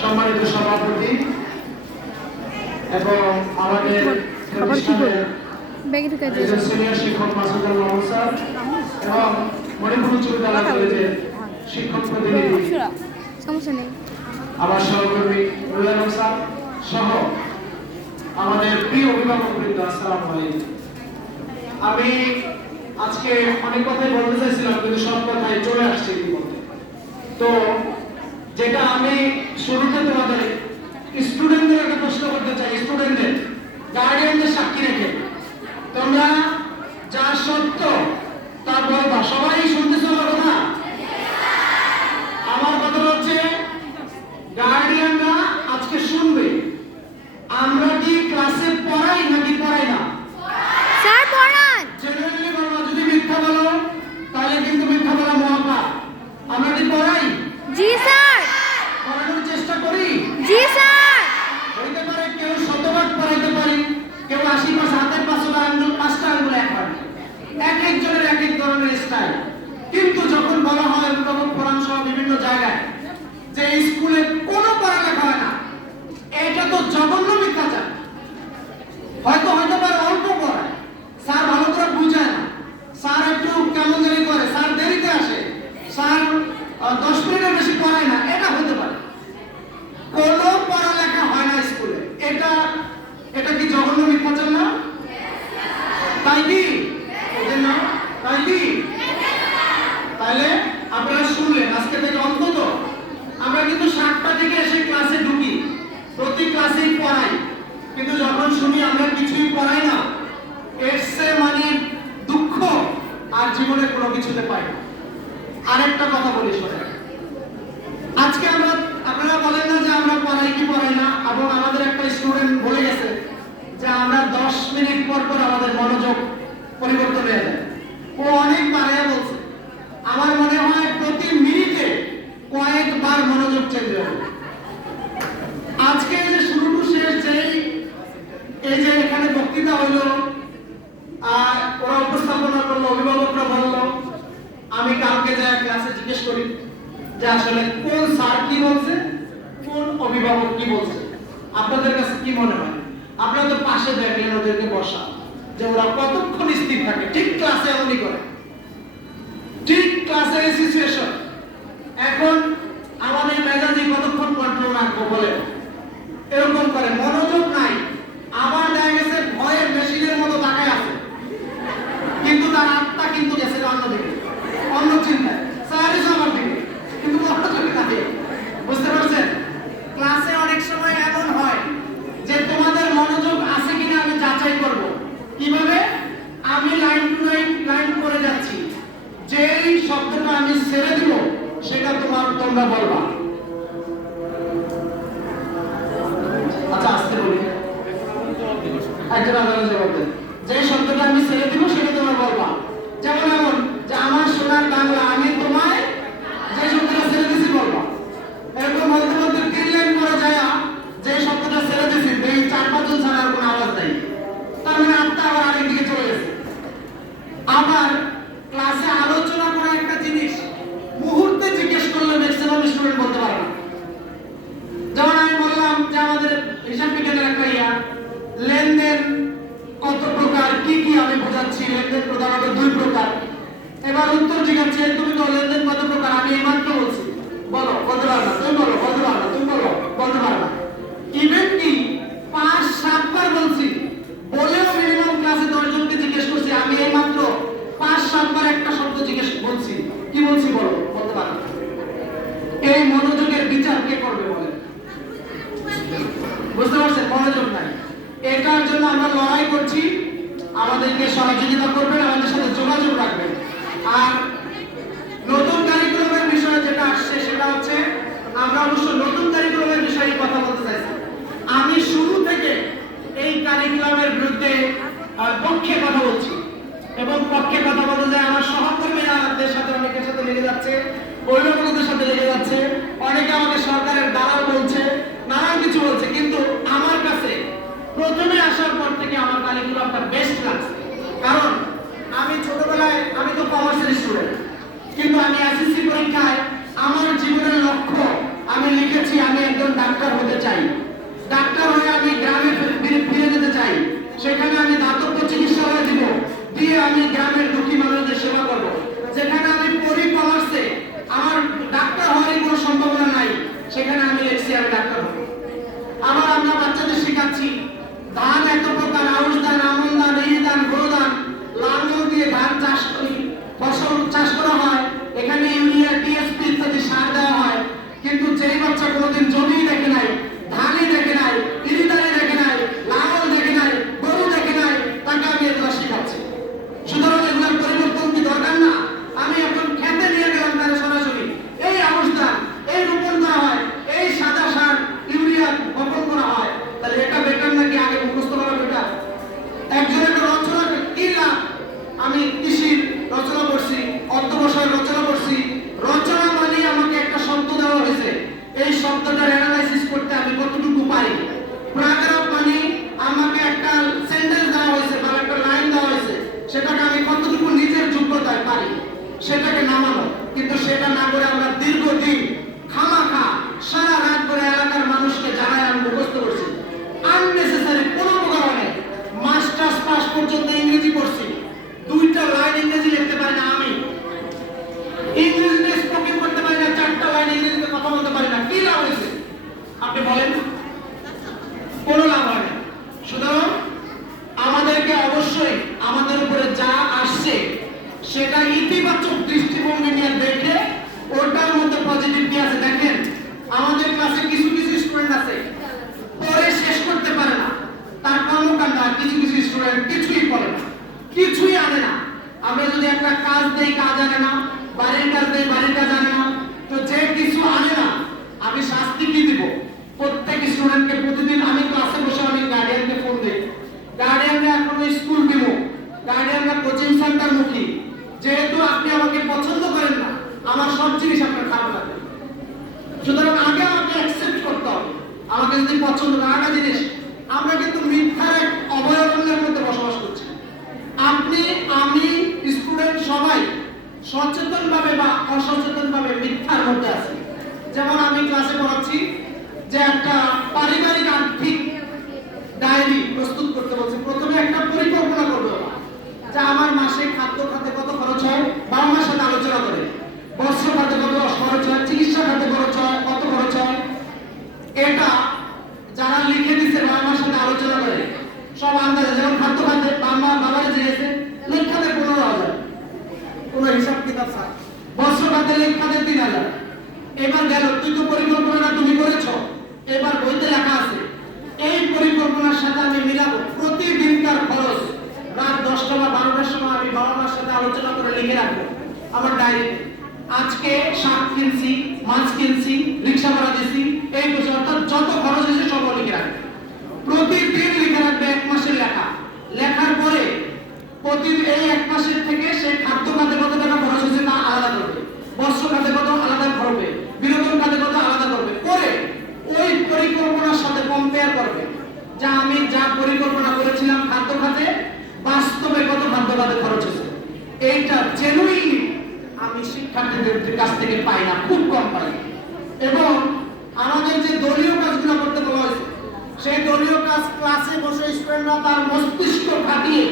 সম্মানিত সভাপতি এবং আমাদের খাবার কি প্রতিষ্ঠানের করব ব্যাগে ঢুকে দিয়ে একজন সিনিয়র শিক্ষক মাসুদুল মাহমুদ স্যার এবং মণিপুর উচ্চ বিদ্যালয় কলেজের শিক্ষক প্রতিনিধি। সমস্যা নেই। আমার সহকর্মী রুহুল আলম স্যার সহ আমাদের প্রিয় অভিভাবক বৃন্দ আসসালামু আলাইকুম। আমি আজকে অনেক কথাই বলতে চাইছিলাম কিন্তু সব কথাই চলে আসছে ইতিমধ্যে। তো যেটা আমি শুরুতে তোমাদের স্টুডেন্টদের একটা প্রশ্ন করতে চাই স্টুডেন্টদের গার্ডিয়ানদের সাক্ষী রেখে। তোমরা যা সত্য তা বলবা। সবাই শুনতেছো আমার কথা আমার কথা হচ্ছে গার্ডিয়ানরা আজকে শুনবে আমরা কি ক্লাসে পড়াই নাকি পড়াই না স্যার পড়ান জেনারেলি বলব যদি মিথ্যা বলো তাহলে কিন্তু মিথ্যা বলা মহাপাপ আমরা কি পড়াই জি স্যার পড়ানোর চেষ্টা করি জি স্যার হইতে পারে কেউ শতভাগ পড়াইতে পারি কেউ আশি পাঁচ হাতের পাঁচটা আঙ্গুল পাঁচটা আঙ্গুল এক পারে এক একজনের এক এক ধরনের স্টাইল কিন্তু যখন বলা কোরআন সহ বিভিন্ন জায়গায় যে স্কুলে কোনো পড়ালেখা হয় না এটা তো জঘন্য মিথ্যাচার। হয়তো হয়তো পারে অল্প পড়ায় স্যার ভালো করে বুঝায় না স্যার একটু কেমন জানি করে স্যার দেরিতে আসে স্যার আহ, দশ মিনিটের বেশি পড়ায় না এটা হতে পারে কোনো পড়ালেখা হয় না স্কুলে এটা এটা কি জঘন্য মিথ্যাচার না তাই কি ওদের না তাই কি তাহলে আপনারা শুনলেন আজকে থেকে অন্তত আমরা কিন্তু সাতটা থেকে এসে ক্লাসে ঢুকি প্রতি ক্লাসেই পড়াই কিন্তু যখন শুনি আমরা কিছুই পড়াই না এর সে মানে দুঃখ আর জীবনে কোনো কিছুতে পাই না আরেকটা কথা বলি শোনেন আজকে আমরা আপনারা বলেন না যে আমরা পড়াই কি পড়াই না এবং আমাদের একটা স্টুডেন্ট বলে গেছে যে আমরা 10 মিনিট পর পর আমাদের মনোযোগ পরিবর্তন হয়ে যায়। ও অনেক বাড়াইয়া বলছে, আমার মনে হয় প্রতি মিনিটে কয়েকবার মনোযোগ চেঞ্জ হবে আজকে যে শুরু টু শেষ, যেই, এই যে এখানে বক্তৃতা হইল, আর ওরা উপস্থাপনা করল, অভিভাবকরা বলল, আমি কালকে যা ক্লাসে জিজ্ঞেস করি যে আসলে কোন স্যার কি বলছে, কোন অভিভাবক কি বলছে? আপনাদের কাছে কি মনে হয়? আপনারা তো পাশে দেখলেন ওদেরকে বসা, যে ওরা কতক্ষণ স্থির থাকে। ঠিক ক্লাসে এমনই করে ঠিক ক্লাসে এই সিচুয়েশন এখন আমাদের মেজাজি কতক্ষণ কন্ট্রোল রাখব বলে এরকম করে। মনোযোগ নাই আবার দেখা গেছে ভয়ের মেশিনের মতো তাকায় আছে কিন্তু তার আত্মা কিন্তু গেছে অন্যদিকে অন্য চিন্তায় স্যারই আমার দিকে কিন্তু মনোযোগ নাই বুঝতে পারছেন ক্লাসে অনেক সময় এমন হয় যে তোমাদের মনোযোগ আছে কিনা আমি যাচাই করব কীভাবে আমি লাইন টু লাইন লাইন করে যাচ্ছি যেই শব্দটা আমি ছেড়ে দিব সেটা তোমার তোমরা বলবা আচ্ছা আসতে বলি একজন আদালত জবাব দেন যে শব্দটা আমি ছেড়ে দিব সেটা তোমার বলবা যেমন এমন যে আমার সোনার বাংলা আমি তোমায় যে শব্দটা ছেড়ে দিছি বলবা এরকম বলতে বলতে তিন লাইন পরে যায় যে শব্দটা ছেড়ে দিছি এই চার পাঁচজন ছাড়া আর কোনো আওয়াজ নেই তার মানে আত্মা আবার আরেক দিকে চলে গেছে আবার ক্লাসে আলোচনা করা একটা জিনিস মুহূর্তে জিজ্ঞেস করলে ম্যাক্সিমাম স্টুডেন্ট বলতে পারে না যেমন আমি বললাম যে আমাদের হিসাব বিজ্ঞানের একটা ইয়া লেনদেন কত প্রকার কি কি আমি বোঝাচ্ছি লেনদেন প্রধানত দুই প্রকার এবার উত্তর জিজ্ঞাসা তুমি তো লেনদেন কত প্রকার আমি এইমাত্র বলছি বলো বলতে পারো না তুমি বলো বলতে পারো না তুমি বলো বলতে পারো না ইভেন কি পাঁচ সাতবার বলছি বলেও মিনিমাম ক্লাসে দশজনকে জিজ্ঞেস করছি আমি এইমাত্র পাঁচ সাতবার একটা শব্দ জিজ্ঞেস বলছি কি বলছি বলো বলতে পারো না। এই মনোযোগের বিচার কে করবে বলে বুঝতে পারছেন মনোযোগ নাই এটার জন্য আমরা লড়াই করছি আমাদেরকে সহযোগিতা করবেন আমাদের সাথে যোগাযোগ রাখবেন আর নতুন কারিকুলামের বিষয়ে যেটা আসছে সেটা হচ্ছে আমরা অবশ্য নতুন কারিকুলামের বিষয়ে কথা বলতে চাইছি। আমি শুরু থেকে এই কারিকুলামের বিরুদ্ধে পক্ষে কথা বলছি এবং পক্ষে কথা বলতে যায় আমার সহকর্মীদের সাথে অনেকের সাথে লেগে যাচ্ছে, অভিভাবকদের সাথে লেগে যাচ্ছে, অনেকে আমাকে সরকারের দালাল বলছে, নানান কিছু বলছে, কিন্তু আমার কাছে প্রথমে আসার পর থেকে আমার কারিকুলামটা বেস্ট লাগছে। কারণ আমি ছোটবেলায়, আমি তো কমার্সের স্টুডেন্ট কিন্তু আমি এসএসসি পরীক্ষায় ডাক্তার হতে চাই। ডাক্তার হয়ে আমি গ্রামে ফিরে যেতে চাই। সেখানে আমি দাতব্য চিকিৎসা হয়ে দিব। দিয়ে আমি গ্রামের পারি, সেটাকে নামানো কিন্তু সেটা না করে আমরা দীর্ঘদিন খামাখা সারা রাত করে এলাকার মানুষকে জানায় আমি মুখস্থ করছি। আননেসেসারি কোনো প্রকার মাস্টার্স পাস পর্যন্ত সেটা ইতিবাচক দৃষ্টিভঙ্গি নিয়ে দেখে ওটার মধ্যে পজিটিভ কি আছে দেখেন আমাদের ক্লাসে কিছু কিছু স্টুডেন্ট আছে পরে শেষ করতে পারে না তার কর্মকাণ্ড আর কিছু কিছু স্টুডেন্ট কিছুই করে না কিছুই আনে না আমরা যদি একটা কাজ দেই কাজ আনে না বাড়ির কাজ দেই বাড়ির কাজ আনে না তো যে কিছু আনে না আমি শাস্তি কি দিব প্রত্যেক স্টুডেন্টকে প্রতিদিন আমি ক্লাসে বসে আমি গার্ডিয়ানকে ফোন দিই গার্ডিয়ানরা এখন স্কুল দিব গার্ডিয়ানরা কোচিং সেন্টার মুখী যেহেতু আপনি আমাকে পছন্দ করেন না আমার সব জিনিস আপনার খারাপ লাগে সুতরাং আগে আমাকে অ্যাকসেপ্ট করতে হবে আমাকে যদি পছন্দ না একটা জিনিস আমরা কিন্তু মিথ্যার এক অবয়বনের মধ্যে বসবাস করছি আপনি আমি স্টুডেন্ট সবাই সচেতন ভাবে বা অসচেতন ভাবে মিথ্যার মধ্যে আছি। যেমন আমি ক্লাসে পড়াচ্ছি যে একটা পারিবারিক আর্থিক ডায়েরি প্রস্তুত করতে বলছে। প্রথমে একটা পরিকল্পনা করবে যে আমার মাসে খাদ্য খাতে কত খরচ হয়, বাবা মার সাথে আলোচনা করে। বস্ত্র খাতে কত খরচ হয়, চিকিৎসা খাতে খরচ হয়, কত খরচ হয়। এটা যারা লিখে দিছে বাবা মার সাথে আলোচনা করে সব আন্দাজে যেমন খাদ্য খাতে বাবা বাবারে জিজ্ঞেসে লেখাতে পনেরো হাজার কোনো হিসাব কিতাব স্যার বস্ত্র খাতে লেখাতে তিন হাজার এবার গেল তুই তো পরিকল্পনাটা তুমি করেছ এবার বইতে লেখা আছে এই পরিকল্পনার সাথে আমি মিলাবো প্রতিদিনকার খরচ রাত দশটা বা বারোটার সময় আমি বাবা মার সাথে আলোচনা করে লিখে রাখব আমার ডায়েরিতে আজকে শাক কিনছি, মাছ কিনছি, রিক্সা ভাড়া দিছি, এই বছর অর্থাৎ যত খরচ হয়েছে সব লিখে রাখবে। প্রতিদিন লিখে রাখবে এক মাসের লেখা। লেখার পরে প্রতিদিন এই এক মাসের থেকে সে খাদ্য খাতে কত টাকা খরচ হয়েছে তা আলাদা করবে। বস্ত্র খাতে কত আলাদা করবে। বিনোদন খাতে কত আলাদা করবে। করে ওই পরিকল্পনার সাথে কম্পেয়ার করবে। যা আমি যা পরিকল্পনা করেছিলাম খাদ্য খাতে, বাস্তবে কত খাদ্য খাতে খরচ হয়েছে। এইটা জেনুইনলি আমি শিক্ষার্থীদের কাছ থেকে পাই না, খুব কম পাই। এবং আমাদের যে দলীয় কাজগুলো করতে বলা হয়েছে, সেই দলীয় কাজ ক্লাসে বসে স্টুডেন্টরা তার মস্তিষ্ক খাটিয়ে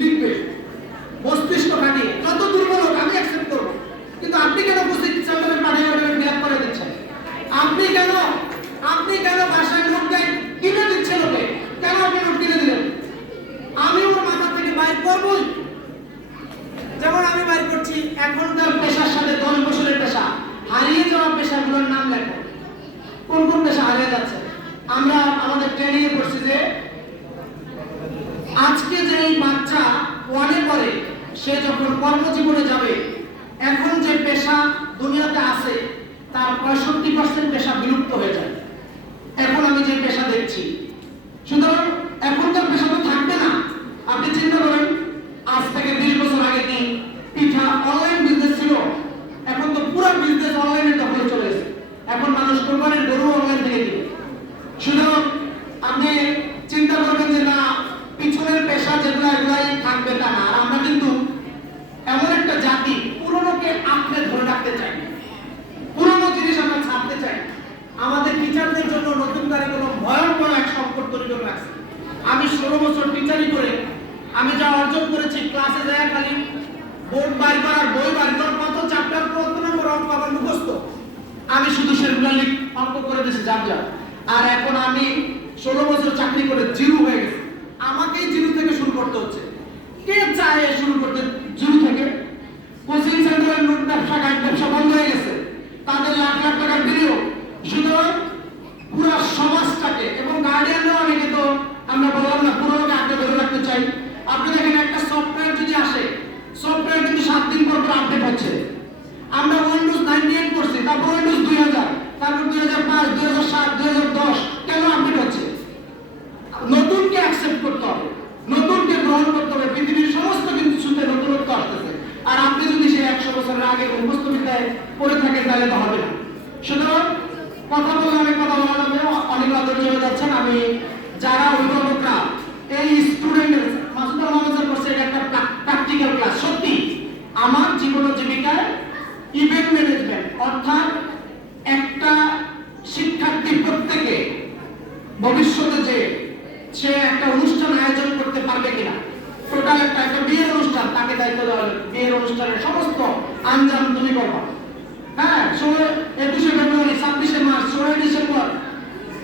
লিখবে মস্তিষ্ক খাটিয়ে যত দুর্বল হোক আমি অ্যাকসেপ্ট করব কিন্তু আপনি কেন উপস্থিত সেন্টারে পাঠিয়ে ওটাকে ব্যাক করে দিচ্ছেন আপনি কেন আপনি কেন বাসায় নোট দেন কিনে দিচ্ছেন ওকে কেন আপনি নোট কিনে দিলেন আমি ওর মাথা থেকে বাইর করবই যেমন আমি বাইর করছি এখনকার পেশার সাথে দশ বছরের পেশা হারিয়ে যাওয়া পেশাগুলোর নাম লেখো কোন কোন পেশা হারিয়ে যাচ্ছে আমরা আমাদের ট্রেনিং এ পড়ছি যে আজকে যে এই বাচ্চা ওয়ানে পড়ে সে যখন কর্মজীবনে যাবে এখন যে পেশা দুনিয়াতে আছে, তার পঁয়ষট্টি পার্সেন্ট পেশা বিলুপ্ত হয়ে যায়। এখন আমি যে পেশা দেখছি, সুতরাং এখনকার পেশা তো থাকবে না। আপনি চিন্তা করেন, আজ থেকে বিশ বছর আগে কি পিঠা অনলাইন বিজনেস ছিল? এখন তো পুরো বিজনেস অনলাইনে দখলে চলে এসেছে। এখন মানুষ কোরবানির গরু অনলাইন থেকে কিনে। সুতরাং আপনি চিন্তা করবেন যে না, পিছনের পেশা যেগুলো, এগুলাই থাকবে তা না। আমরা কিন্তু এমন একটা জাতি, পুরনোকে আঁকড়ে ধরে রাখতে চাই পুরনো জিনিস আমরা ছাড়তে চাই আমাদের টিচারদের নতুন কারিকুলাম ভয়ঙ্কর এক সংকট তৈরি করে রাখছে। আমি ষোলো বছর টিচারি করে আমি যা অর্জন করেছি ক্লাসে যায় খালি, বোর্ড করার বই করার কত চ্যাপ্টার কত নম্বর অঙ্ক আমার মুখস্থ? আমি শুধু সেগুলো লিখ, অঙ্ক করে দিয়েছি যাব যা আর এখন আমি ষোলো বছর চাকরি করে জিরো হয়ে গেছি। আমাকেই জিরো থেকে শুরু করতে হচ্ছে। কে চায় শুরু করতে? জিরো থেকে? কোচিং সেন্টারের নোট ব্যবসা ব্যবসা বন্ধ হয়ে গেছে। তাদের লাখ লাখ টাকার বিনিয়োগ। সুতরাং পুরো সমাজটাকে এবং গার্ডিয়ানরাও অনেকে তো আমরা বললাম না পুরোটাকে আগে ধরে রাখতে চাই। আপনি দেখেন একটা সফটওয়্যার যদি আসে সফটওয়্যার কিন্তু সাত দিন পর পর আপডেট হচ্ছে, আমরা উইন্ডোজ নাইনটি এইট করছি, তারপর উইন্ডোজ দুই হাজার, তারপর দুই হাজার পাঁচ, দুই হাজার সাত, দুই হাজার দশ কেন আপডেট হচ্ছে নতুনকে অ্যাকসেপ্ট করতে হবে নতুনকে গ্রহণ করতে হবে পৃথিবীর সমস্ত কিছুতে নতুনত্ব আসতেছে আর আপনি যদি সেই একশো বছরের আগে মুখস্থ বিদ্যায় পড়ে থাকেন তাহলে তো হবে না সুতরাং কথা বলে অনেক কথা বলা যাবে অনেক আদর চলে যাচ্ছেন আমি যারা অভিভাবকরা এই স্টুডেন্টের মাসুদ রহমান স্যার করছে এটা একটা প্র্যাকটিক্যাল ক্লাস সত্যি আমার জীবন ও জীবিকায় ইভেন্ট অর্থাৎ একটা শিক্ষার্থী প্রত্যেকে ভবিষ্যতে যে সে একটা অনুষ্ঠান আয়োজন করতে পারবে কিনা টোটাল একটা একটা বিয়ের অনুষ্ঠান তাকে দায়িত্ব দেওয়া হলো বিয়ের অনুষ্ঠানের সমস্ত আঞ্জাম তুমি করবা হ্যাঁ ষোলো একুশে ফেব্রুয়ারি ছাব্বিশে মার্চ ষোলোই ডিসেম্বর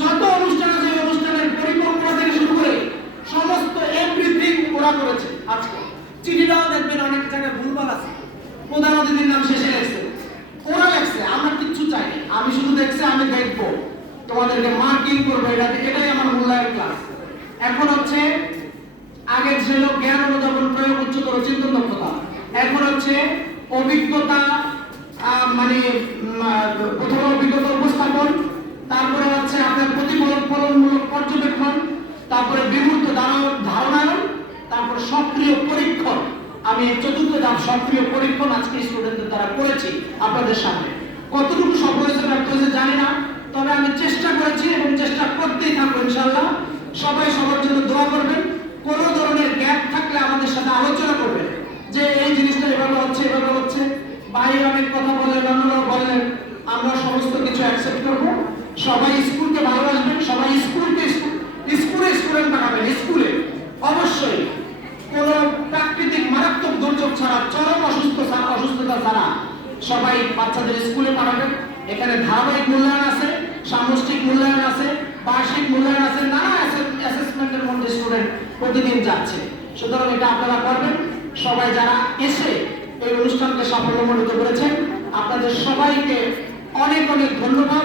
যত অনুষ্ঠান আছে ওই অনুষ্ঠানের পরিকল্পনা থেকে শুরু করে সমস্ত এভরিথিং ওরা করেছে আজকে চিঠিটাও দেখবেন অনেক জায়গায় ভুলভাল আছে প্রধান অতিথির নাম শেষে লেখছে ওরা লেখছে আমরা কিচ্ছু চাইনি আমি শুধু দেখছি আমি দেখব তোমাদেরকে মার্কিং করব এটা এটাই আমার মূল্যায়ন ক্লাস এখন হচ্ছে আগে ছিল জ্ঞান অনুধাবন প্রয়োগ উচ্চতর চিন্তন দক্ষতা এখন হচ্ছে অভিজ্ঞতা মানে প্রথমে অভিজ্ঞতা উপস্থাপন, তারপরে হচ্ছে আপনার প্রতিফলন ফলনমূলক পর্যবেক্ষণ, তারপরে বিমূর্ত ধারণ- তারপর সক্রিয় পরীক্ষণ। আমি চতুর্থ ধাপ সক্রিয় পরীক্ষণ আজকে স্টুডেন্টদের দ্বারা করেছি আপনাদের সামনে। কতটুকু সফল হয়েছে ব্যর্থ হয়েছে জানি না, তবে আমি চেষ্টা করেছি এবং চেষ্টা করতেই থাকব ইনশাল্লাহ সবাই সবার জন্য দোয়া করবেন কোনো ধরনের গ্যাপ থাকলে আমাদের সাথে আলোচনা করবেন যে এই জিনিসটা এভাবে হচ্ছে এভাবে হচ্ছে বাইরে অনেক কথা বলেন অন্যরাও বলেন আমরা সমস্ত কিছু অ্যাকসেপ্ট করব সবাই স্কুলকে ভালোবাসবেন, সবাই স্কুলকে স্কুল স্টুডেন্ট পাঠাবেন স্কুলে। অবশ্যই। কোনো প্রাকৃতিক মারাত্মক দুর্যোগ ছাড়া, চরম অসুস্থ অসুস্থতা ছাড়া সবাই বাচ্চাদের স্কুলে পাঠাবেন। এখানে ধারাবাহিক মূল্যায়ন আছে, সামষ্টিক মূল্যায়ন আছে, বার্ষিক মূল্যায়ন আছে, নানা অ্যাসেসমেন্টের মধ্যে স্টুডেন্ট প্রতিদিন যাচ্ছে। সুতরাং এটা আপনারা করবেন। সবাই যারা এসে এই অনুষ্ঠানকে সাফল্যমণ্ডিত করেছেন, আপনাদের সবাইকে অনেক অনেক ধন্যবাদ।